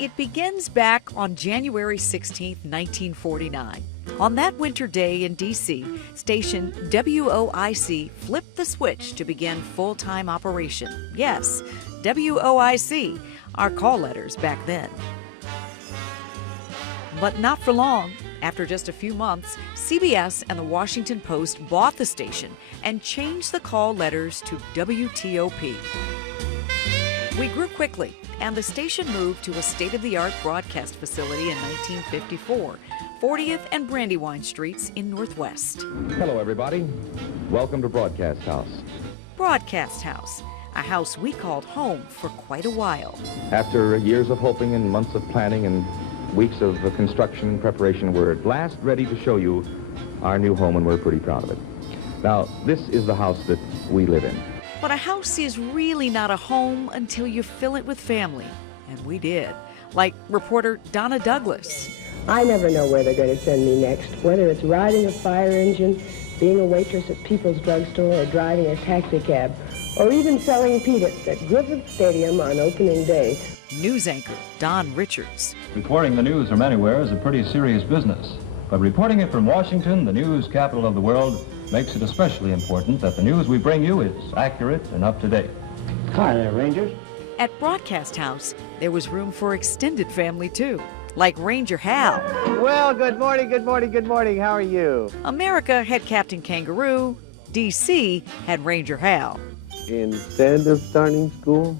It begins back on January 16, 1949. On that winter day in D.C., station WOIC flipped the switch to begin full-time operation. Yes, WOIC, our call letters back then. But not for long. After just a few months, CBS and the Washington Post bought the station and changed the call letters to WTOP. We grew quickly, and the station moved to a state-of-the-art broadcast facility in 1954, 40th and Brandywine Streets in Northwest. Hello, everybody. Welcome to Broadcast House. Broadcast House, a house we called home for quite a while. After years of hoping and months of planning and weeks of construction and preparation, we're at last ready to show you our new home, and we're pretty proud of it. Now, this is the house that we live in. But a house is really not a home until you fill it with family. And we did. Like reporter Donna Douglas. I never know where they're going to send me next, whether it's riding a fire engine, being a waitress at People's Drugstore, or driving a taxi cab, or even selling peanuts at Griffith Stadium on opening day. News anchor Don Richards. Reporting the news from anywhere is a pretty serious business. But reporting it from Washington, the news capital of the world, makes it especially important that the news we bring you is accurate and up to date. Hi there, Rangers. At Broadcast House, there was room for extended family too, like Ranger Hal. Well, good morning, good morning, good morning. How are you? America had Captain Kangaroo. DC had Ranger Hal. Instead of starting school?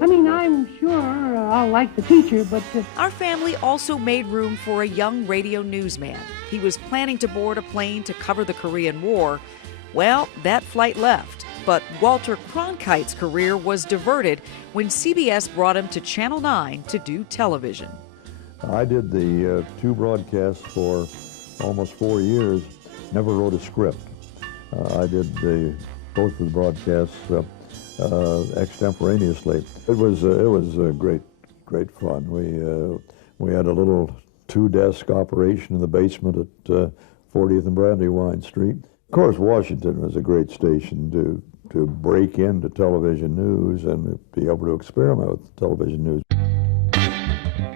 I'm sure I'll like the teacher, but... Our family also made room for a young radio newsman. He was planning to board a plane to cover the Korean War. Well, that flight left. But Walter Cronkite's career was diverted when CBS brought him to Channel 9 to do television. I did the two broadcasts for almost 4 years, never wrote a script. I did both of the broadcasts extemporaneously. It was great fun. We had a little two-desk operation in the basement at 40th and Brandywine Street. Of course, Washington was a great station to break into television news and be able to experiment with television news.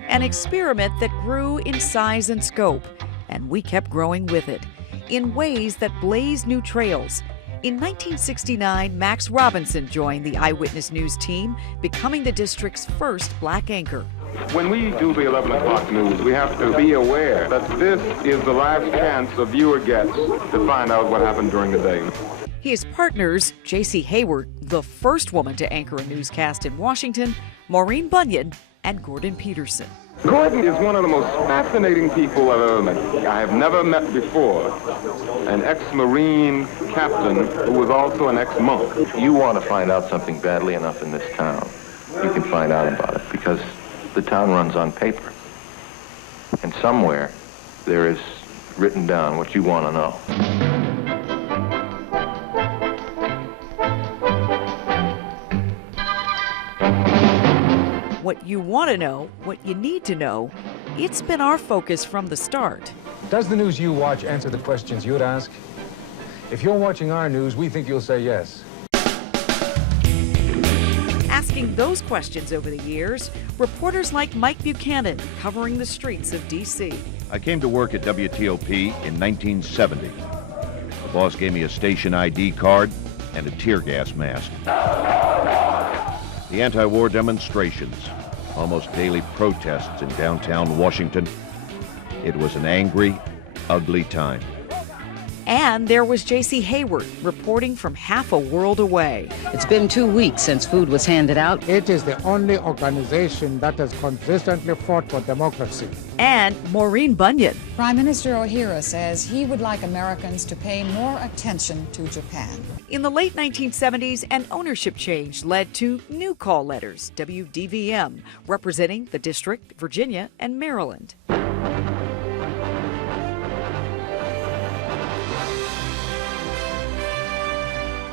An experiment that grew in size and scope, and we kept growing with it in ways that blazed new trails. In 1969, Max Robinson joined the Eyewitness News team, becoming the district's first black anchor. When we do the 11 o'clock news, we have to be aware that this is the last chance a viewer gets to find out what happened during the day. His partners, J.C. Hayward, the first woman to anchor a newscast in Washington, Maureen Bunyan, and Gordon Peterson. Gordon is one of the most fascinating people I've ever met. I have never met before an ex-Marine captain who was also an ex-monk. If you want to find out something badly enough in this town, you can find out about it, because the town runs on paper. And somewhere there is written down what you want to know. What you want to know, what you need to know, it's been our focus from the start. Does the news you watch answer the questions you'd ask? If you're watching our news, we think you'll say yes. Asking those questions over the years, reporters like Mike Buchanan covering the streets of D.C. I came to work at WTOP in 1970. The boss gave me a station ID card and a tear gas mask. The anti-war demonstrations, almost daily protests in downtown Washington. It was an angry, ugly time. And there was J.C. Hayward reporting from half a world away. It's been 2 weeks since food was handed out. It is the only organization that has consistently fought for democracy. And Maureen Bunyan. Prime Minister Ohira says he would like Americans to pay more attention to Japan. In the late 1970s, an ownership change led to new call letters, WDVM, representing the District, Virginia, and Maryland.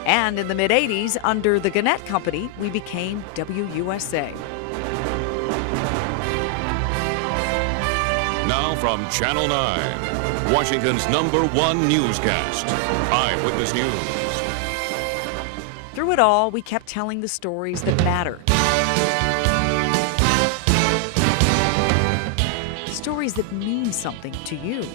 And in the mid-'80s, under the Gannett Company, we became WUSA. Now from Channel 9, Washington's #1 newscast, Eyewitness News. Through it all, we kept telling the stories that matter. stories that mean something to you.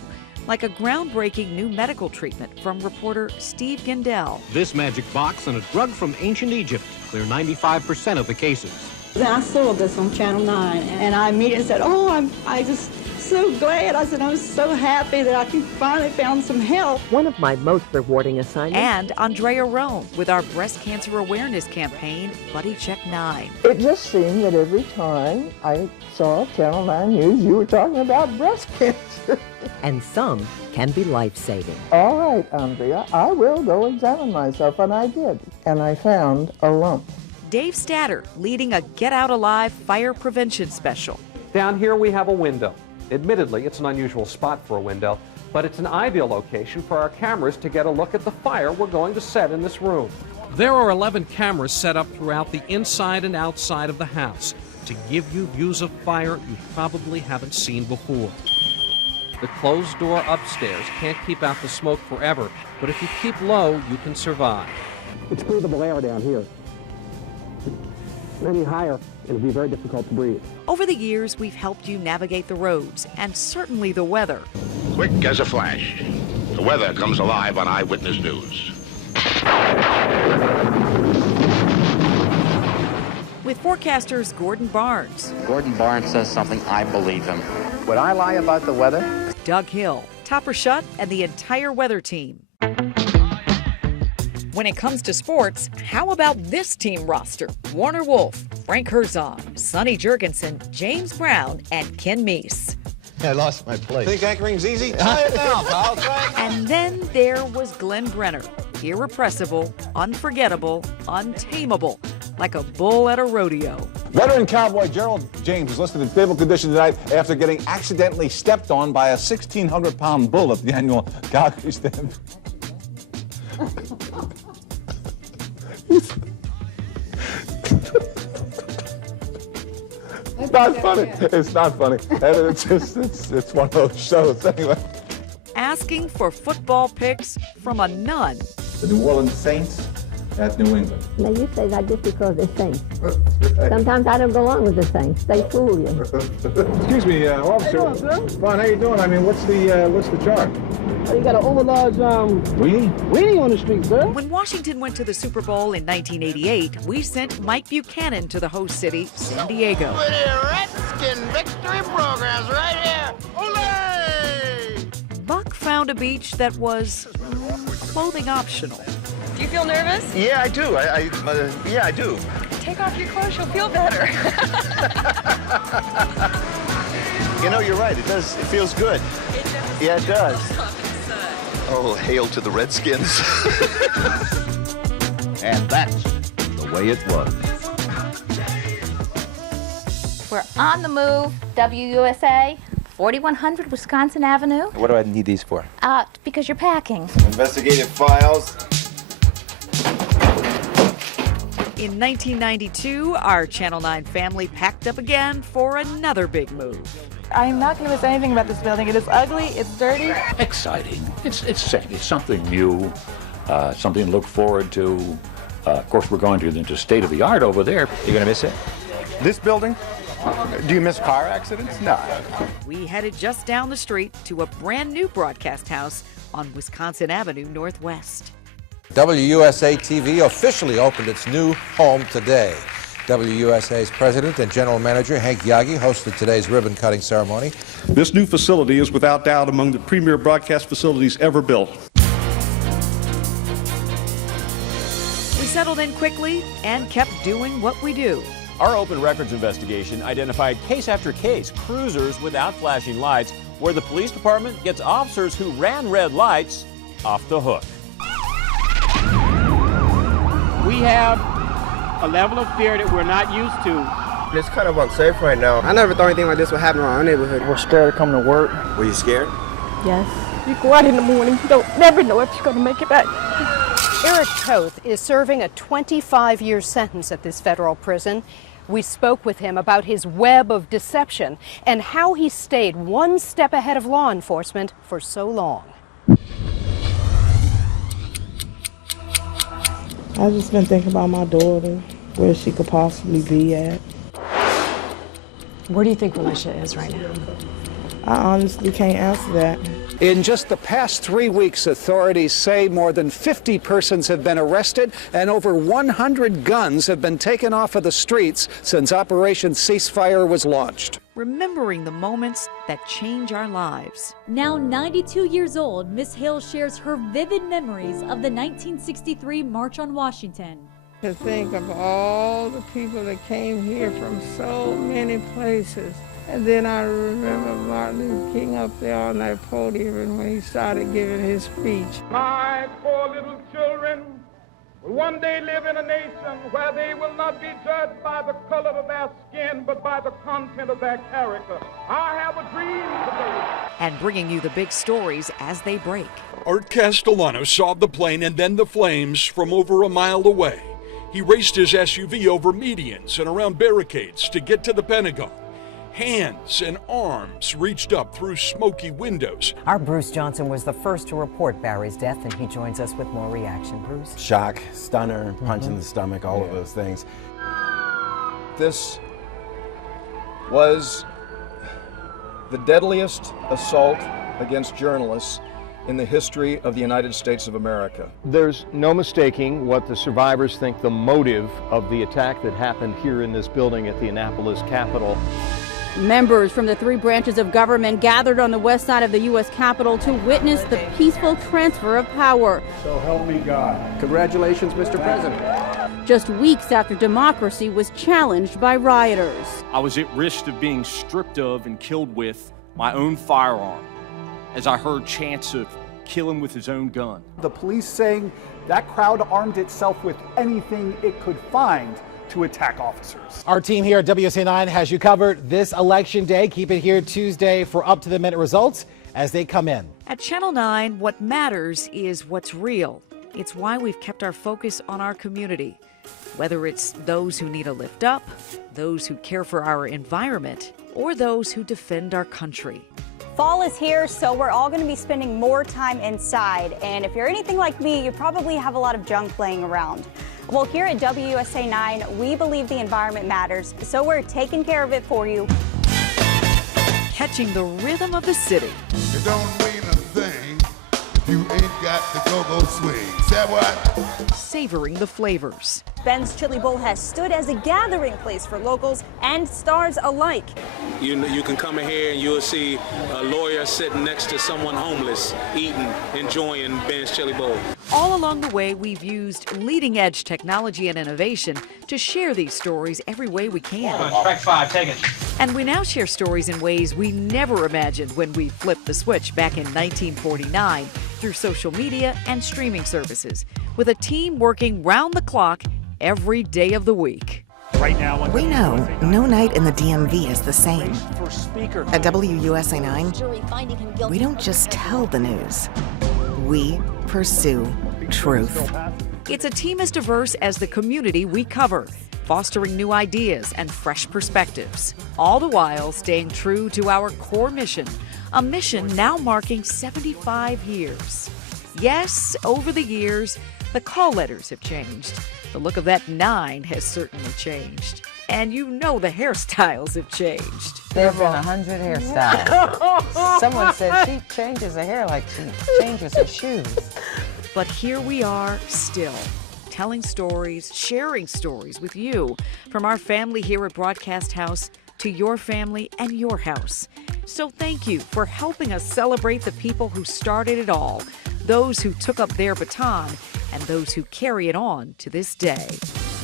Like a groundbreaking new medical treatment from reporter Steve Gindel. This magic box and a drug from ancient Egypt clear 95% of the cases. Then I saw this on Channel 9, and I immediately said, oh, I just so glad. I said, I'm so happy that I finally found some help. One of my most rewarding assignments. And Andrea Rome with our breast cancer awareness campaign, Buddy Check 9. It just seemed that every time I saw Channel 9 News, you were talking about breast cancer. And some can be life-saving. All right, Andrea, I will go examine myself, and I did. And I found a lump. Dave Statter leading a Get Out Alive fire prevention special. Down here we have a window. Admittedly, it's an unusual spot for a window, but it's an ideal location for our cameras to get a look at the fire we're going to set in this room. There are 11 cameras set up throughout the inside and outside of the house to give you views of fire you probably haven't seen before. The closed door upstairs can't keep out the smoke forever, but if you keep low, you can survive. It's breathable air down here. Any higher, it'll be very difficult to breathe. Over the years, we've helped you navigate the roads and certainly the weather. Quick as a flash, the weather comes alive on Eyewitness News. With forecasters Gordon Barnes. Gordon Barnes says something, I believe him. Would I lie about the weather? Doug Hill, Topper Shutt, and the entire weather team. When it comes to sports, how about this team roster? Warner Wolf, Frank Herzog, Sonny Jurgensen, James Brown, and Ken Meese. I lost my place. Think anchoring's easy? Try it now, pal. Try it. And then there was Glenn Brenner, irrepressible, unforgettable, untamable, like a bull at a rodeo. Veteran cowboy Gerald James is listed in stable condition tonight after getting accidentally stepped on by a 1,600-pound bull at the annual Calgary Stampede. It's not funny. It's not funny. And it's one of those shows anyway. Asking for football picks from a nun. The New Orleans Saints at New England. Now you say that just because they're Saints. Sometimes I don't go along with the Saints. They fool you. Excuse me, officer. How you doing, sir? Fine, how you doing? I mean, what's the charge? You got an overlarge weenie on the street, sir. When Washington went to the Super Bowl in 1988, we sent Mike Buchanan to the host city, San Diego. Redskin victory programs right here. Ole! Buck found a beach that was clothing optional. Do you feel nervous? Yeah, I do. Yeah, I do. Take off your clothes, you'll feel better. You know, you're right. It does. It feels good. Yeah, it does. Oh, hail to the Redskins. And that's the way it was. We're on the move, WUSA, 4100 Wisconsin Avenue. What do I need these for? Because you're packing. Investigative files. In 1992, our Channel 9 family packed up again for another big move. I'm not going to miss anything about this building. It is ugly, it's dirty. Exciting. It's something new, something to look forward to. Of course, we're going to state of the art over there. You're going to miss it? This building? Do you miss car accidents? No. We headed just down the street to a brand new broadcast house on Wisconsin Avenue Northwest. WUSA TV officially opened its new home today. WUSA's president and general manager, Hank Yagi, hosted today's ribbon-cutting ceremony. This new facility is without doubt among the premier broadcast facilities ever built. We settled in quickly and kept doing what we do. Our open records investigation identified case after case, cruisers without flashing lights, where the police department gets officers who ran red lights off the hook. We have a level of fear that we're not used to. It's kind of unsafe right now. I never thought anything like this would happen around our neighborhood. We're scared of coming to work. Were you scared? Yes. You go out in the morning, you don't never know if you're going to make it back. Eric Toth is serving a 25-year sentence at this federal prison. We spoke with him about his web of deception and how he stayed one step ahead of law enforcement for so long. I've just been thinking about my daughter, where she could possibly be at. Where do you think Alicia is right now? I honestly can't answer that. In just the past 3 weeks, authorities say more than 50 persons have been arrested and over 100 guns have been taken off of the streets since Operation Ceasefire was launched. Remembering the moments that change our lives. Now 92 years old, Miss Hale shares her vivid memories of the 1963 March on Washington. To think of all the people that came here from so many places. And then I remember Martin Luther King up there on that podium and when he started giving his speech. My poor little children will one day live in a nation where they will not be judged by the color of their skin, but by the content of their character. I have a dream today. And bringing you the big stories as they break. Art Castellano saw the plane and then the flames from over a mile away. He raced his SUV over medians and around barricades to get to the Pentagon. Hands and arms reached up through smoky windows. Our Bruce Johnson was the first to report Barry's death, and he joins us with more reaction. Bruce? Shock, stunner, punch in the stomach, all of those things. This was the deadliest assault against journalists in the history of the United States of America. There's no mistaking what the survivors think the motive of the attack that happened here in this building at the Annapolis Capitol. Members from the 3 branches of government gathered on the west side of the U.S. Capitol to witness the peaceful transfer of power. So help me God. Congratulations, Mr. President. Just weeks after democracy was challenged by rioters. I was at risk of being stripped of and killed with my own firearm as I heard chants of kill him with his own gun. The police saying that crowd armed itself with anything it could find to attack officers. Our team here at WUSA 9 has you covered this election day. Keep it here Tuesday for up-to-the-minute results as they come in. At Channel 9, what matters is what's real. It's why we've kept our focus on our community. Whether it's those who need a lift up, those who care for our environment, or those who defend our country. Fall is here, so we're all going to be spending more time inside. And if you're anything like me, you probably have a lot of junk laying around. Well, here at WUSA 9, we believe the environment matters, so we're taking care of it for you. Catching the rhythm of the city. It don't mean a thing if you ain't got the go-go swing. Is that what? Savoring the flavors. Ben's Chili Bowl has stood as a gathering place for locals and stars alike. You can come in here and you'll see a lawyer sitting next to someone homeless, eating, enjoying Ben's Chili Bowl. All along the way, we've used leading-edge technology and innovation to share these stories every way we can. Strike 5, take it. And we now share stories in ways we never imagined when we flipped the switch back in 1949 through social media and streaming services, with a team working round the clock every day of the week. Right now, we know no night in the DMV is the same. At WUSA 9, we don't just tell the news. We pursue truth. It's a team as diverse as the community we cover, fostering new ideas and fresh perspectives, all the while staying true to our core mission, a mission now marking 75 years. Yes, over the years, the call letters have changed. The look of that 9 has certainly changed. And you know the hairstyles have changed. There have been 100 hairstyles. Someone said she changes her hair like she changes her shoes. But here we are still, telling stories, sharing stories with you, from our family here at Broadcast House to your family and your house. So thank you for helping us celebrate the people who started it all, those who took up their baton, and those who carry it on to this day.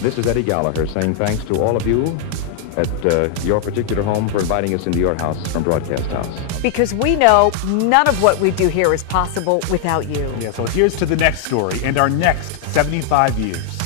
This is Eddie Gallagher saying thanks to all of you at your particular home for inviting us into your house from Broadcast House. Because we know none of what we do here is possible without you. Yeah, so here's to the next story and our next 75 years.